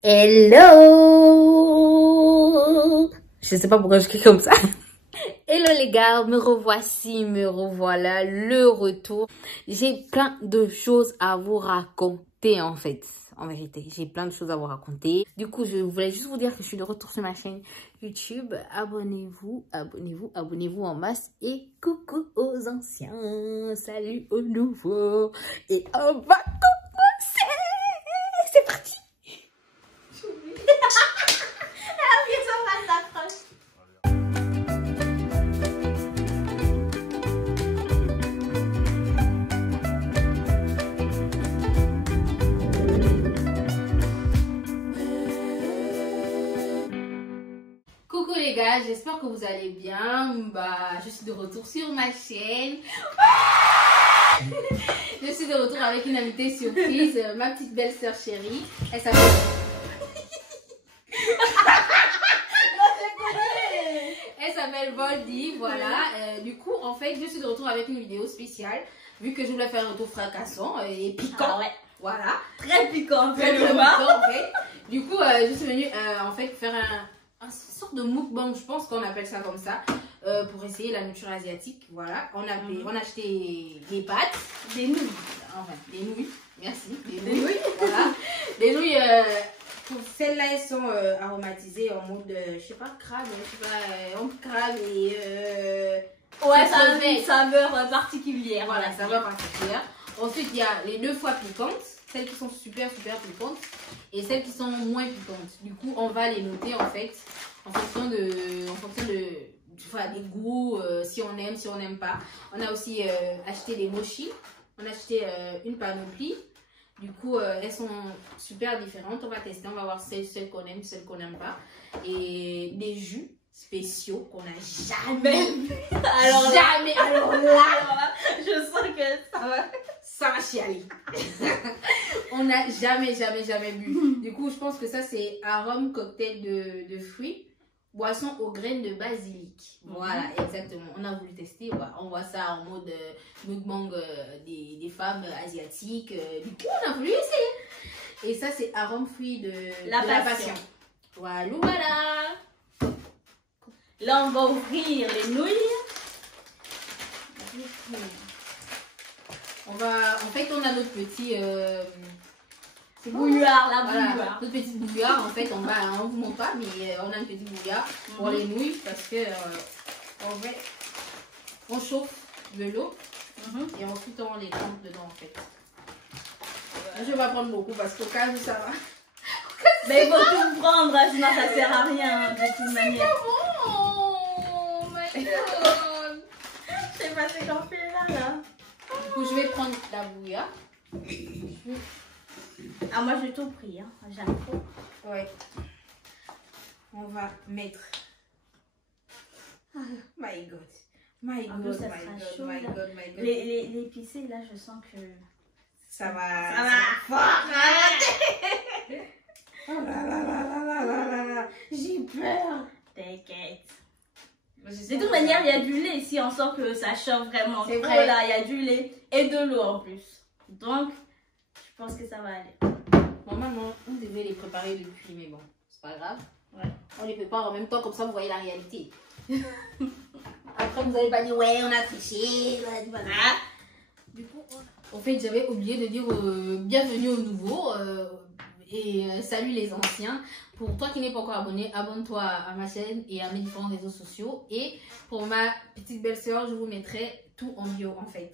Hello! Je sais pas pourquoi je crie comme ça. Hello les gars, me revoici, me revoilà, le retour. J'ai plein de choses à vous raconter en fait. En vérité, j'ai plein de choses à vous raconter. Du coup, je voulais juste vous dire que je suis de retour sur ma chaîne YouTube. Abonnez-vous, abonnez-vous, abonnez-vous en masse. Et coucou aux anciens, salut aux nouveaux. Et on va commencer. C'est parti. Coucou les gars, j'espère que vous allez bien. Je suis de retour sur ma chaîne. Je suis de retour avec une invitée surprise, ma petite belle-sœur chérie. Elle s'appelle... Elle s'appelle Voldy, voilà. Du coup, en fait, je suis de retour avec une vidéo spéciale, vu que je voulais faire un retour fracassant et piquant. Ah ouais. Voilà. Très piquant, très piquant en fait. Du coup, je suis venue en fait faire un sorte de mukbang, je pense qu'on appelle ça comme ça, pour essayer la nourriture asiatique. Voilà. On a acheté des pâtes, des nouilles. Enfin, des nouilles. Merci. Des nouilles. Voilà. Des nouilles. Pour celles-là, elles sont aromatisées en mode, je sais pas, crabe, je sais pas, on crabe et... ouais, ça a une saveur particulière. Voilà, saveur particulière. Ensuite, il y a les 2 fois piquantes, celles qui sont super piquantes et celles qui sont moins piquantes. Du coup, on va les noter en fait, en fonction des goûts, si on aime, si on n'aime pas. On a aussi acheté des mochis, on a acheté une panoplie. Du coup, elles sont super différentes. On va tester, on va voir celles qu'on aime, celles qu'on n'aime pas. Et des jus spéciaux qu'on n'a jamais vu. Alors là, je sens que ça va chialer. On n'a jamais bu. Du coup, je pense que ça, c'est arôme cocktail de fruits. Boisson aux graines de basilic. Voilà, exactement. On a voulu tester. On voit ça en mode mukbang des femmes asiatiques. Du coup, on a voulu essayer. Et ça, c'est arôme fruit de la passion. Voilà. Là, on va ouvrir les nouilles. En fait, on a notre petit... bouillard, bouillard. Notre petite bouillard, en fait, on vous montre pas, mais on a une petite bouillard pour les nouilles parce que on chauffe de l'eau et ensuite on les trempe dedans en fait. Je vais pas prendre beaucoup parce qu'au cas où ça va. Mais il faut tout prendre, sinon ça sert à rien de toute manière. C'est bon, my God. Je sais pas ce qu'on fait là. Du coup, je vais prendre la bouillard. Ah, moi j'ai tout pris, hein. J'aime trop. Ouais. On va mettre. My God. My God. L'épicé, là, je sens que. Ça va. Ça va fort. Oh là là là là là là là. J'ai peur. T'inquiète. De toute manière, il y a du lait ici. On sent que ça chauffe vraiment. C'est vrai. Là, il y a du lait et de l'eau en plus. Donc, je pense que ça va aller. Normalement, on devait les préparer depuis, mais bon, c'est pas grave. Ouais. On les prépare en même temps, comme ça vous voyez la réalité. Après, vous n'allez pas dire, ouais, on a triché. Du coup, en fait, j'avais oublié de dire bienvenue aux nouveaux et salut les anciens. Pour toi qui n'es pas encore abonné, abonne-toi à ma chaîne et à mes différents réseaux sociaux. Et pour ma petite belle-sœur, je vous mettrai tout en bio en fait.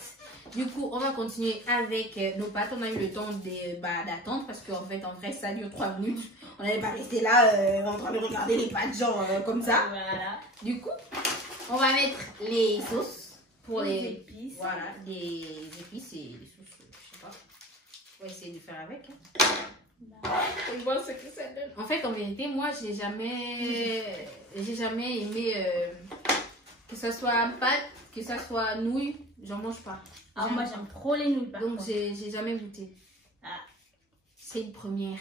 Du coup, on va continuer avec nos pâtes. On a eu le temps d'attendre parce qu'en fait, en vrai, ça dure 3 minutes. On n'allait pas rester là en train de regarder les pâtes genre comme ça. Voilà. Du coup, on va mettre les sauces pour les épices. Voilà, les épices et les sauces, je sais pas. On va essayer de faire avec. On voit ce que ça donne. En fait, en vérité, moi, j'ai jamais aimé que ça soit pâte, que ça soit nouilles, j'en mange pas. Alors moi, j'aime trop les nouilles. Donc, j'ai jamais goûté. Ah. C'est une première.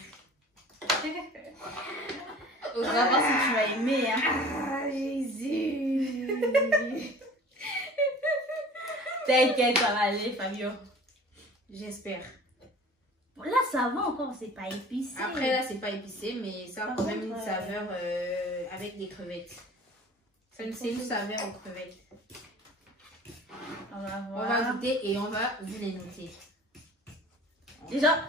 On va voir si tu vas aimer. Hein. Ah, Jésus. T'inquiète, ça va aller, Fabio. J'espère. Là, ça va encore, c'est pas épicé. Après, là, c'est pas épicé, mais ça a quand même une saveur avec des crevettes. C'est une saveur aux crevettes. On va voir. On va goûter et on va vous les noter. Déjà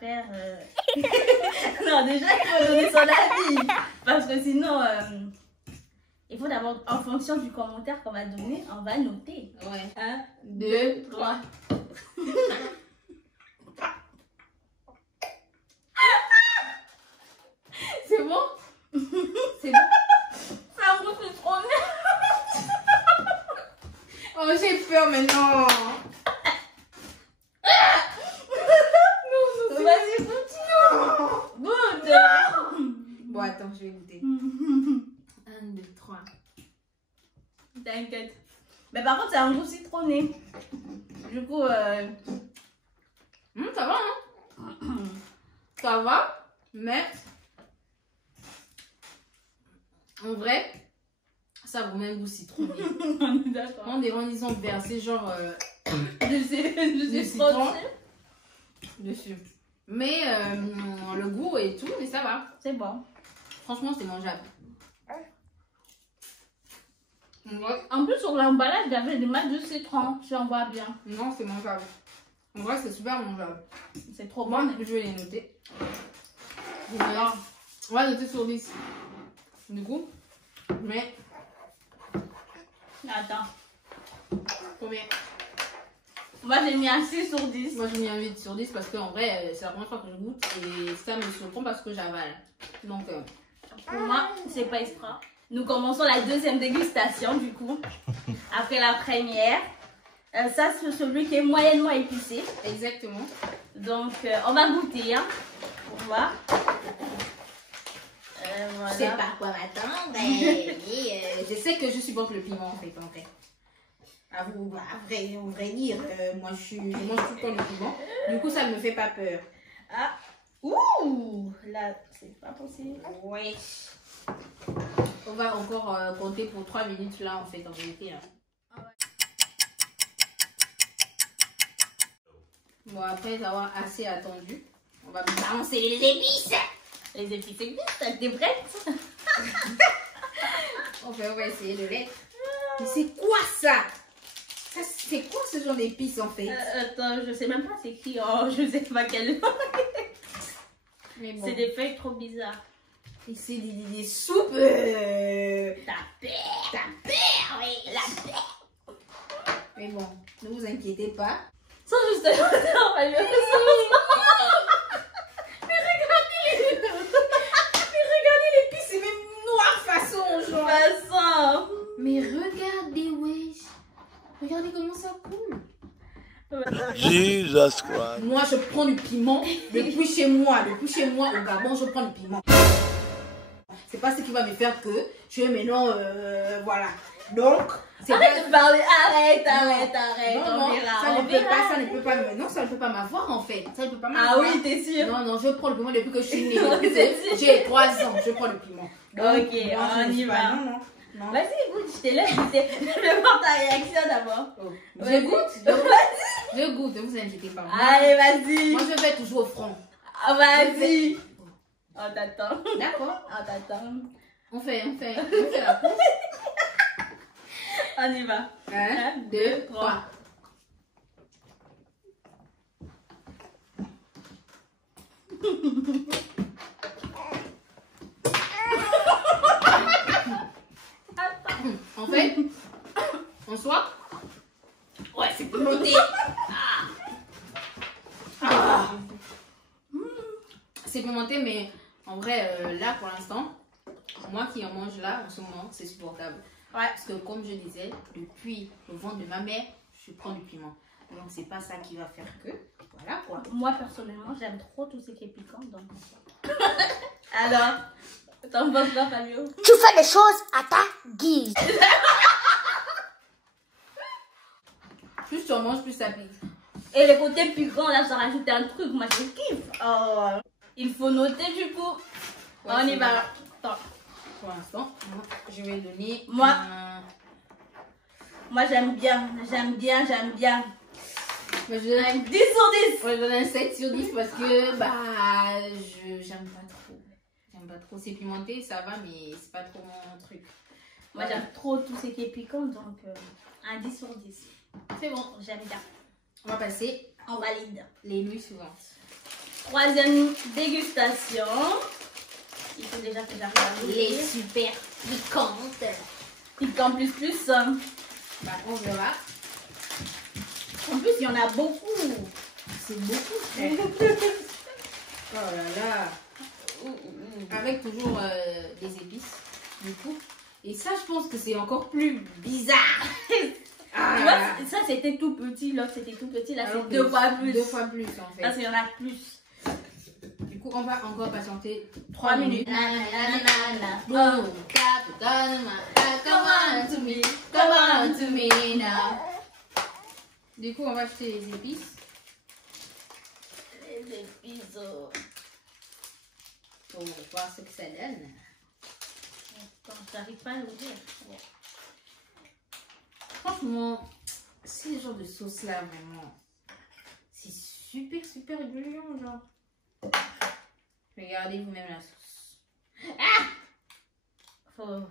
faire... non, déjà, il faut donner son avis. Parce que sinon, il faut d'abord, en fonction du commentaire qu'on va donner, on va noter. Ouais. 1, 2, 3. C'est bon? C'est bon? Ça me goûte trop bien. Oh, j'ai peur maintenant. Vas-y, continue. Good. Bon, attends, je vais goûter. 1, 2, 3. T'inquiète. Mais par contre, c'est un goût citronné. Du coup, Ça va, hein? Ça va, mais en vrai, ça a vraiment un goût citronné. d'accord. Ils ont versé genre du citron dessus. Mais le goût et tout, mais ça va. C'est bon. Franchement, c'est mangeable. Ouais. En plus, sur l'emballage, il y avait des masses de citron, si on voit bien. Non, c'est mangeable. En vrai, c'est super mangeable. C'est trop Moi, bon. je vais les noter. On va noter sur 10. Du coup, mais Attends. combien? Moi, j'ai mis un 6 sur 10. Moi, j'ai mis un 8 sur 10 parce que en vrai, c'est la première fois que je goûte et ça me surprend parce que j'avale. Donc, Pour moi, c'est pas extra. Nous commençons la deuxième dégustation, du coup. Après la première. Ça, c'est celui qui est moyennement épicé. exactement. Donc, on va goûter, hein, pour voir. Voilà. Je sais pas quoi m'attendre, mais je sais que je supporte le piment en fait. À vrai dire, moi je mange tout le temps le piment. Du coup, ça ne me fait pas peur. Ah, ouh, là, c'est pas possible. Ouais. On va encore compter pour 3 minutes là en fait, en vérité. Hein. Bon, après avoir assez attendu, on va balancer les épices. Les épices existent, t'es prête? On va essayer de mettre. Mais c'est quoi ça? C'est quoi ce genre d'épices en fait? Attends, je sais même pas c'est qui. Oh, je sais pas quel nom. Mais bon. C'est des feuilles trop bizarres. Et c'est des soupes. Ta père, oui, la père. Mais bon, ne vous inquiétez pas. Sans juste on va lui Regardez l'épice, c'est même noir façon, genre. façon. Mais regardez, wesh. Regardez comment ça coule. Jesus Christ. Moi, je prends du piment depuis chez moi. Depuis chez moi au Gabon, je prends du piment. C'est pas ce qui va me faire que je vais maintenant, voilà. Donc, c'est Arrête de parler, arrête. Non, On verra, ça on ne peut verra. pas, ça ne peut pas me... Non, ça ne peut pas m'avoir en fait. Ça ne peut pas m'avoir. Ah oui, t'es sûre? Non, je prends le piment depuis que je suis née. C'est sûr. J'ai 3 ans, je prends le piment. Ok, moi, on y va. Non. Vas-y, écoute, je te laisse goûter. Je vais voir ta réaction d'abord. Oh. Je Vas-y. goûte. Vas-y. Je goûte, ne vous inquiétez pas. Allez, vas-y. Moi, je vais toujours au front. Ah, vas-y. On t'attend. D'accord. On t'attend. On fait la course. On y va. 1, 2, 3. En fait, en soi, ouais, c'est pimenté. C'est pimenté, mais en vrai, là pour l'instant, moi qui en mange là en ce moment, c'est supportable. Ouais, parce que comme je disais, depuis le ventre de ma mère, je prends du piment. Donc c'est pas ça qui va faire que. Voilà quoi. Moi, personnellement, j'aime trop tout ce qui est piquant. Donc... Alors, t'en penses quoi, Fabio? Tu fais les choses à ta guise. Plus tu en manges, plus ça pique. Et le côté piquant, là, ça rajoute un truc. Moi, je kiffe. Oh, il faut noter du coup. Ouais, on y c'est va. vrai. Attends. Pour l'instant, je vais donner. Moi, j'aime bien. Moi, je donne un 10 sur 10. Moi, je donne un 7 sur 10 parce que, bah, j'aime pas trop. J'aime pas trop. C'est pimenté, ça va, mais c'est pas trop mon truc. Moi, j'aime trop tout ce qui est piquant, donc un 10 sur 10. C'est bon. J'aime bien. On va passer On valide. les nuits suivantes. Troisième dégustation. Il faut déjà que j'arrive à Les l'ouvrir. super piquantes. Piquant plus. Bah, on verra. En plus, il y en a beaucoup. C'est beaucoup, frère. Oh là là. Avec toujours des épices, du coup. Et ça, je pense que c'est encore plus bizarre. Tu vois, ça c'était tout petit, l'autre c'était tout petit, là c'est 2 fois plus. 2 fois plus, en fait. Parce qu'il y en a plus. Du coup, on va encore patienter 3 minutes. Boom, tap, come on to me, come on to me now. Du coup, on va acheter les épices. Les épices. Pour voir ce que ça donne. J'arrive pas à l'ouvrir. Franchement, ces genres de sauce là, vraiment, c'est super, super gluant, genre. Regardez vous-même la sauce.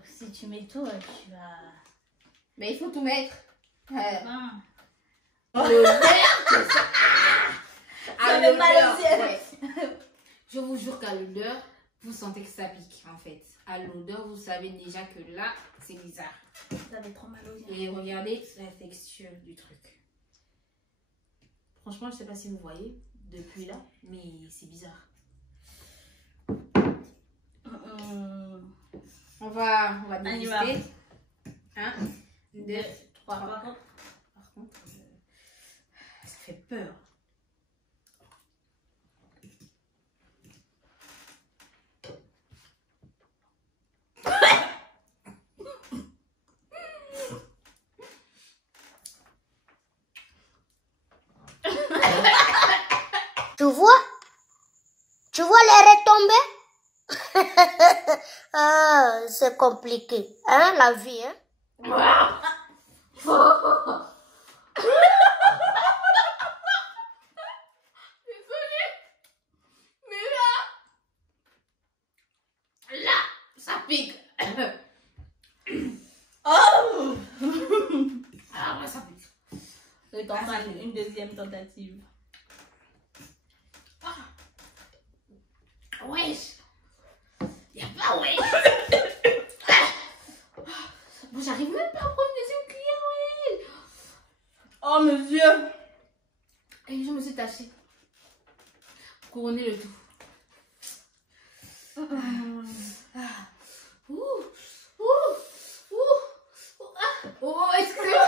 Si tu mets tout, tu vas. Mais il faut tout mettre. Ah. L'odeur que ça. Ça fait mal aux yeux. Ouais. Je vous jure qu'à l'odeur, vous sentez que ça pique en fait. À l'odeur, vous savez déjà que là, c'est bizarre. Ça fait trop mal aux yeux. Et regardez la texture du truc. Franchement, je sais pas si vous voyez depuis là, mais c'est bizarre. On va déguster. 1, 2, 3. Par contre, ça fait peur. Tu vois les retombées? Ah, c'est compliqué, hein, la vie, hein? Là, ça pique. Oh! Ah, ouais, ça pique. Je tente une deuxième tentative. Wesh. Y'a pas wesh. Bon, j'arrive même pas à prendre une deuxième cuillère, wesh. Oh, monsieur! Et je me suis tachée. Couronner le tout. Oh, excusez-moi.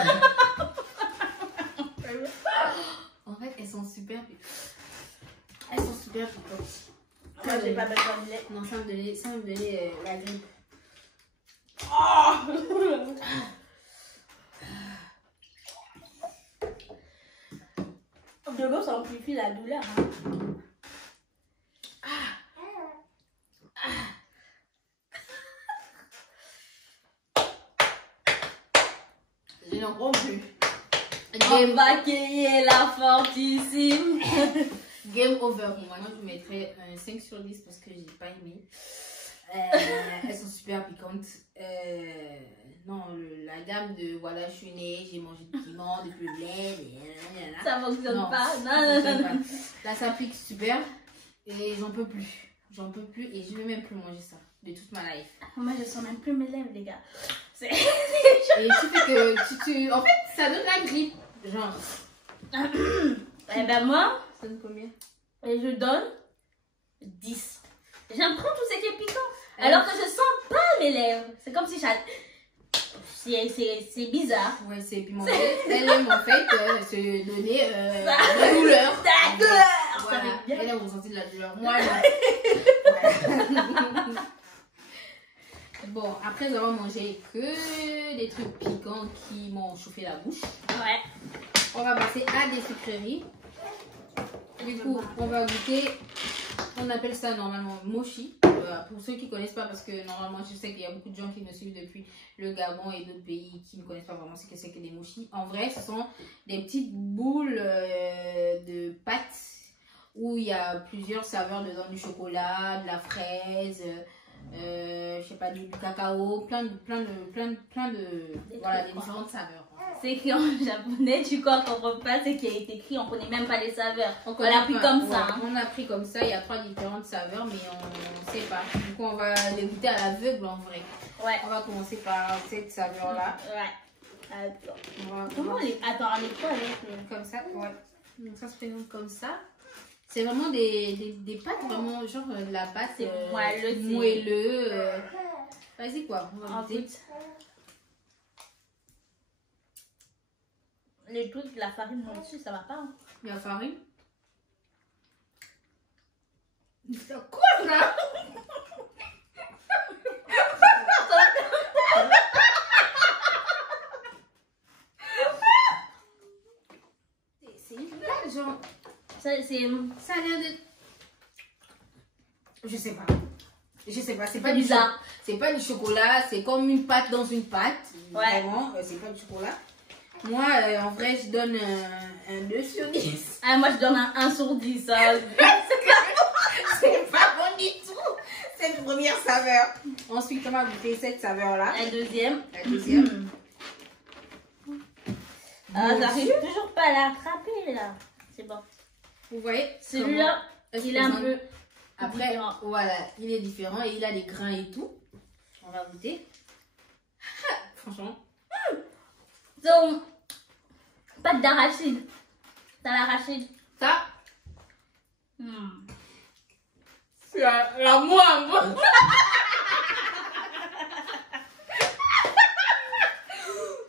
En fait, elles sont super piquantes. Elles sont super piquantes. Moi, j'ai pas besoin de lait. Non, ça me donnait la grippe. De l'eau, ça amplifie la douleur. Je n'en prends plus. On va cueillir la fortissime. Game over. Bon, maintenant, je mettrais un 5 sur 10 parce que j'ai pas aimé. Elles sont super piquantes. Non, la gamme de voilà, je suis née, j'ai mangé du piment, du bled. Ça fonctionne Non, pas. ça Non. fonctionne pas. Là, ça pique super. Et j'en peux plus. J'en peux plus et je vais même plus manger ça de toute ma life. Moi, je sens même plus mes lèvres, les gars. Et tu fais que en fait, ça donne la grippe. Genre. Eh ben, moi, Ça donne combien? je donne 10. J'aime trop tout ce qui est piquant. Alors que je sens pas mes lèvres. C'est comme si c'est bizarre. Ouais, c'est pimenté. Elle aime en fait se donner la douleur. La douleur. Voilà. Ça fait bien. Elle a ressenti de la douleur. Moi, non. Ouais. Bon, après avoir mangé que des trucs piquants qui m'ont chauffé la bouche, Ouais. on va passer à des sucreries. Du coup, on va goûter, on appelle ça normalement mochi. pour ceux qui ne connaissent pas, parce que normalement je sais qu'il y a beaucoup de gens qui me suivent depuis le Gabon et d'autres pays qui ne connaissent pas vraiment ce que c'est que les mochis. En vrai, ce sont des petites boules de pâte où il y a plusieurs saveurs dedans, du chocolat, de la fraise, je sais pas, du cacao, plein de voilà, des différentes saveurs. C'est écrit en japonais, tu crois qu'on comprend pas ce qui a été écrit, on connaît même pas les saveurs. On a pris comme ça. Hein. On a pris comme ça, il y a 3 différentes saveurs, mais on ne sait pas. Du coup, on va les goûter à l'aveugle en vrai. Ouais. On va commencer par cette saveur-là. Ouais. Attends. Comment les... Attends, avec quoi avec comme ça, ouais. Donc ça se présente comme ça. C'est vraiment des pâtes, vraiment genre de la pâte moelleux. Vas-y quoi, on va goûter. Les trucs de la farine dessus, ça va pas. Hein. La farine. C'est quoi là? C'est une blague, genre. Ça a l'air de. Je sais pas. C'est pas bizarre. C'est pas du chocolat, c'est comme une pâte dans une pâte. Ouais. Vraiment, c'est pas du chocolat. Moi, en vrai, je donne un 2 sur 10. Ah, moi, je donne un 1 sur 10. Hein. C'est pas bon du tout. Cette première saveur. Ensuite, on va goûter cette saveur-là. La deuxième. Ah, j'arrive toujours pas à l'attraper, là. C'est bon. Vous voyez, celui-là, il est un peu après différent. Voilà, il est différent et il a des grains et tout. On va goûter. Franchement. Donc, pâte d'arachide. T'as l'arachide. Ça. C'est la moindre.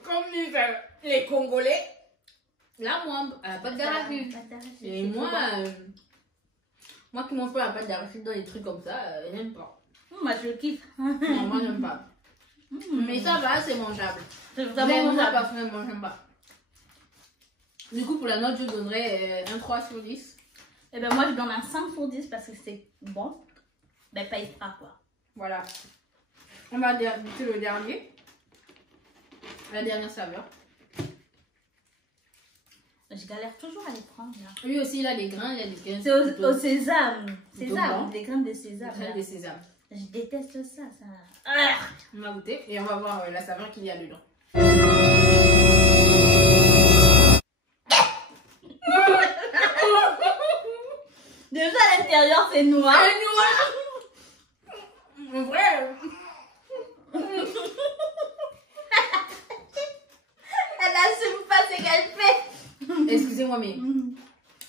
Comme disent les Congolais. La moindre. À la pâte d'arachide. Et moi qui mange pas la pâte d'arachide dans des trucs comme ça, j'aime pas. Moi, je kiffe. Non, moi, j'aime pas. Mais ça va, c'est mangeable. C'est vraiment moi, mangeable. personnellement, j'aime pas. Du coup, pour la note, je donnerais un 3 sur 10. Et ben moi, je donne un 5 sur 10 parce que c'est bon. Ben, pas extra, quoi. Voilà. On va goûter le dernier. La dernière saveur. Je galère toujours à les prendre, là. Lui aussi, il a des grains, il a des grains. C'est au sésame. Sésame, des graines de sésame. Des grains de sésame. Je déteste ça. On va goûter et on va voir la saveur qu'il y a dedans. Déjà à l'intérieur c'est noir. C'est noir. En vrai. Elle assume pas ce qu'elle fait. Excusez-moi mais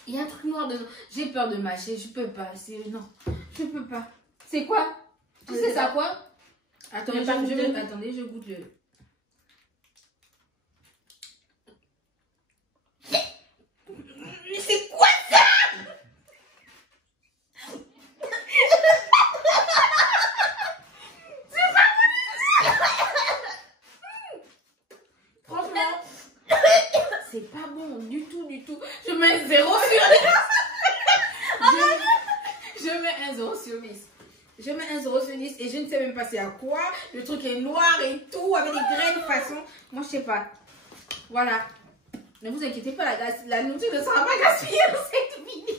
il y a un truc noir dedans. J'ai peur de mâcher, je peux pas. Non, je peux pas. C'est quoi? Tu sais ça quoi? Attendez, attendez, je goûte le. Mais c'est quoi ça? Franchement, c'est pas bon du tout, du tout. Je mets 0 sur 10. Je mets un 0 sur 10. Je mets un 0 sur 10 et je ne sais même pas c'est à quoi. Le truc est noir et tout, avec des graines façon. Moi, je sais pas. Voilà. Ne vous inquiétez pas, la nourriture ne sera pas gaspillée dans cette vidéo.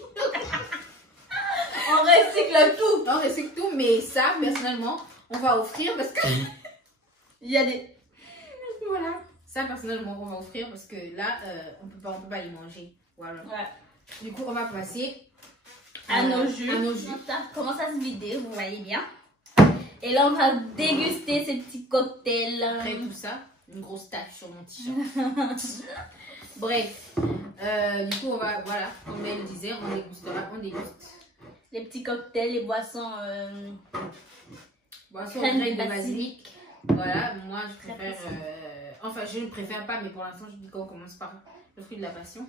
On recycle tout. On recycle tout, mais ça, personnellement, on va offrir parce que... Il y a des... Voilà. Ça, personnellement, on va offrir parce que là, on peut pas y manger. Voilà. Ouais. Du coup, on va passer à nos jus. Ça commence à se vider, vous voyez bien. Et là, on va déguster ces petits cocktails. Après tout ça, une grosse tache sur mon t-shirt. Bref. Du coup, on va, voilà, comme elle disait, on déguste. Les petits cocktails, les boissons... boissons graines de basilic. Voilà, moi, je préfère... enfin, je ne préfère pas, mais pour l'instant, je dis qu'on commence par le fruit de la passion.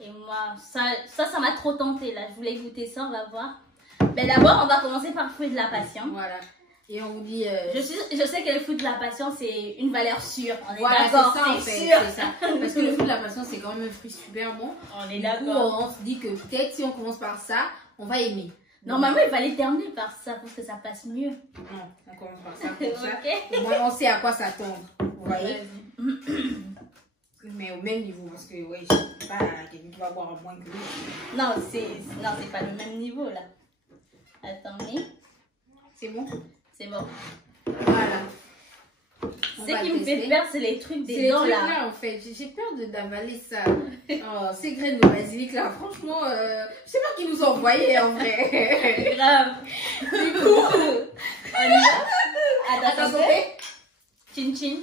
Et moi, ça m'a trop tenté là. Je voulais goûter ça, on va voir. Mais d'abord, on va commencer par le fruit de la passion. Voilà. Et on vous dit... Je sais que le fruit de la passion, c'est une valeur sûre. On est voilà, d'accord, c'est ça en fait. C'est ça. Parce que le fruit de la passion, c'est quand même un fruit super bon. On est du d'accord. coup, on se dit que peut-être si on commence par ça, on va aimer. Normalement, il fallait terminer par ça pour que ça passe mieux. Non, on commence par ça. Comme ça. Ok. Au moins, on sait à quoi s'attendre. Vous voyez? Mais au même niveau, parce que, ouais, je sais pas quelqu'un qui va boire un moins que lui. Non, c'est pas le même niveau là. Attendez. C'est bon? C'est bon. Voilà. Ce qui me fait peur, c'est les trucs des dents là. Là, en fait, j'ai peur d'avaler ça. Oh, ces graines de basilic là, franchement, je sais pas qui nous a envoyé en vrai. Grave. Du coup, on y va. Attends. Chin chin.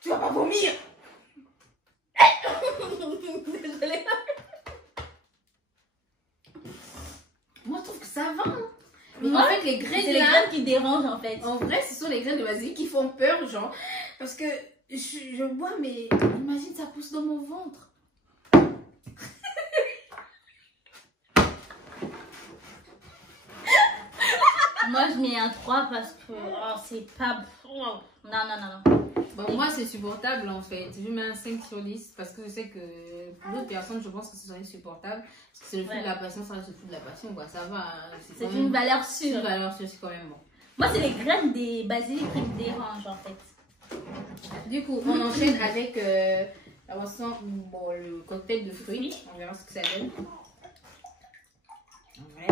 Tu vas pas vomir. Désolée. Moi, je trouve que ça va. Mais Moi, en fait, les graines c'est les là, graines qui dérangent en fait. en vrai, ce sont les graines de basilic qui font peur, genre. Parce que je bois, mais imagine, ça pousse dans mon ventre. Moi, je mets un 3 parce que c'est pas... Non. Bon, moi, c'est supportable en fait. Je mets un 5 sur 10 parce que je sais que pour d'autres personnes, je pense que ce serait insupportable. Parce que c'est le fruit de la passion, ça reste le fruit de la passion, quoi. Ça va. Hein. C'est une valeur C'est sûre. une valeur sûre, c'est quand même bon. Moi, c'est les graines des basilic qui me dérangent en fait. Du coup, on enchaîne avec la boisson, bon, le cocktail de fruits. On verra ce que ça donne. En vrai,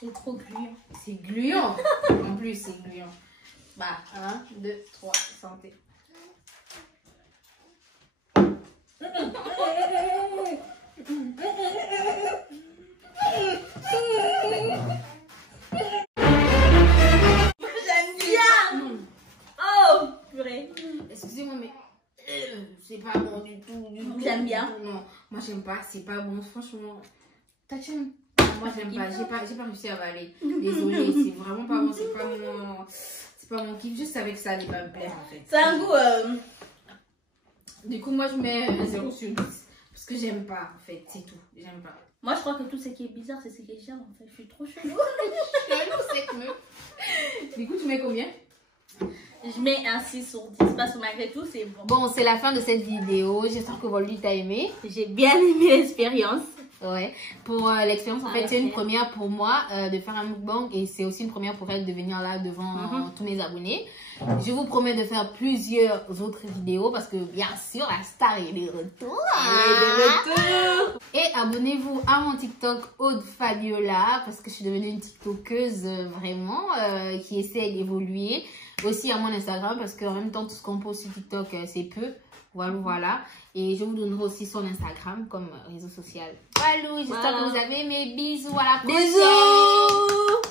C'est trop gluant. c'est gluant. En plus, c'est gluant. Bah, 1, 2, 3, santé. J'aime bien. Oh, purée. Excusez-moi, mais c'est pas bon du tout. J'aime bien. Non, moi j'aime pas, c'est pas bon, franchement. Tachem. Moi j'aime pas, j'ai pas réussi à avaler. Désolée, c'est vraiment pas bon, c'est pas mon kiff. Je savais que ça allait pas me plaire en fait. C'est un goût. Du coup, moi je mets 0 sur 10. Parce que j'aime pas en fait, c'est tout. J'aime pas. Moi, je crois que tout ce qui est bizarre, c'est ce qui est cher en fait. Je suis trop chelou. Du coup, tu mets combien? Je mets un 6 sur 10 parce que malgré tout, c'est bon. Bon, c'est la fin de cette vidéo. J'espère que Voldy t'a aimé. J'ai bien aimé l'expérience. Ouais, pour l'expérience en fait c'est une première pour moi de faire un mukbang et c'est aussi une première pour elle de venir là devant tous mes abonnés. Je vous promets de faire plusieurs autres vidéos parce que bien sûr la star est de retour. Et abonnez-vous à mon TikTok Aude Fabiola parce que je suis devenue une TikTokeuse vraiment qui essaie d'évoluer. Aussi à mon Instagram parce qu'en même temps tout ce qu'on pose sur TikTok c'est peu. Voilà. Et je vous donnerai aussi son Instagram comme réseau social. Voilà, j'espère que vous avez aimé. Bisous, à la prochaine. Bisous.